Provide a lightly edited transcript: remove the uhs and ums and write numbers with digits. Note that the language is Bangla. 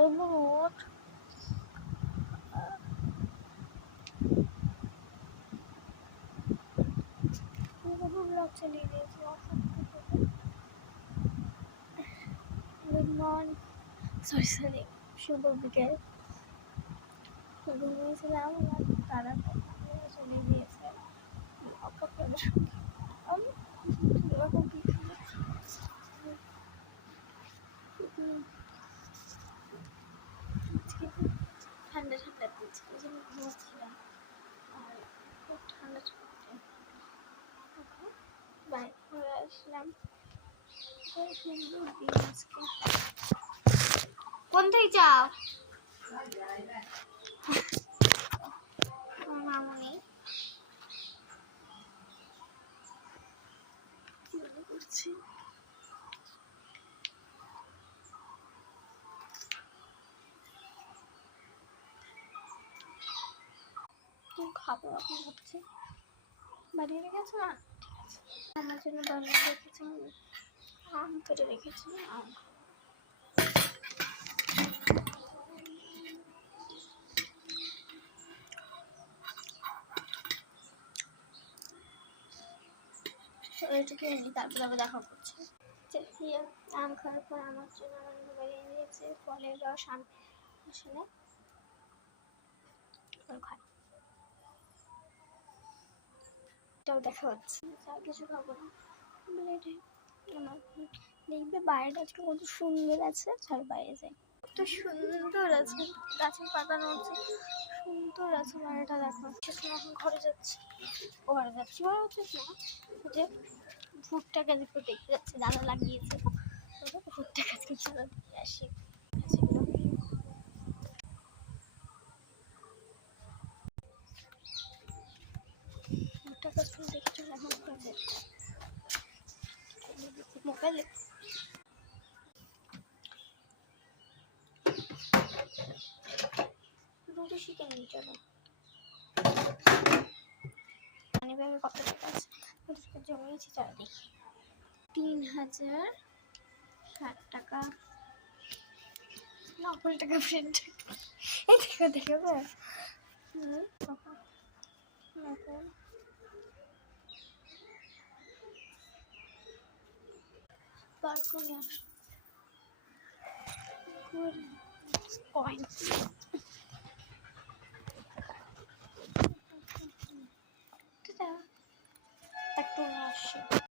রোদ ব্লগ চালিয়ে দিয়েছি। গুড মর্নিং, সরি শুভ বিকেল। ঘুমিয়েছিলাম, তারা চলে গিয়েছে এরকম ঠান্ডা ঠান্ডা দিচ্ছে, এই জন্য ঘুমাচ্ছিলাম। আর খুব ঠান্ডা ঠান্ডা বাইক করে আসলাম। কোন থেকে যাও? মামুনি করছি। খাবো এখন ভাবছি। বানিয়ে রেখেছো না? আমার জন্য বানিয়ে রেখেছি, আম কেটে রেখেছি। আম এটাকে এনে তারপর আবার দেখা করছি। আম খাওয়ার পর আমার জন্য আমার বানিয়ে নিয়েছে ফলের রস, আম আসলে খাই। এটাও দেখা হচ্ছে, আর কিছু খাবো না। আমার দেখবে বাইরেটা আজকে কত সুন্দর আছে। চল বাইরে যাই। কত সুন্দর আছে, গাছের পাতা নড়ছে, সুন্দর আছে বাইরেটা। দেখো এখন ঘরে যাচ্ছি, ঘরে যাচ্ছি ঘরে হচ্ছে না যে ভুট্টা গাছ একটু দেখতে যাচ্ছি, দাদা লাগিয়েছে ভুট্টা গাছকে চলো দিয়ে আসি। ভুট্টা গাছগুলো দেখে চলে এখন মোবাইলে দুটো শিখে নিই। চলো মানিব্যাগে কত টাকা আছে ওদেরকে জমিয়েছি, চলো দেখি। 3060 টাকা, 90 টাকা প্রিন্ট। এই দেখো দেখো কয়েন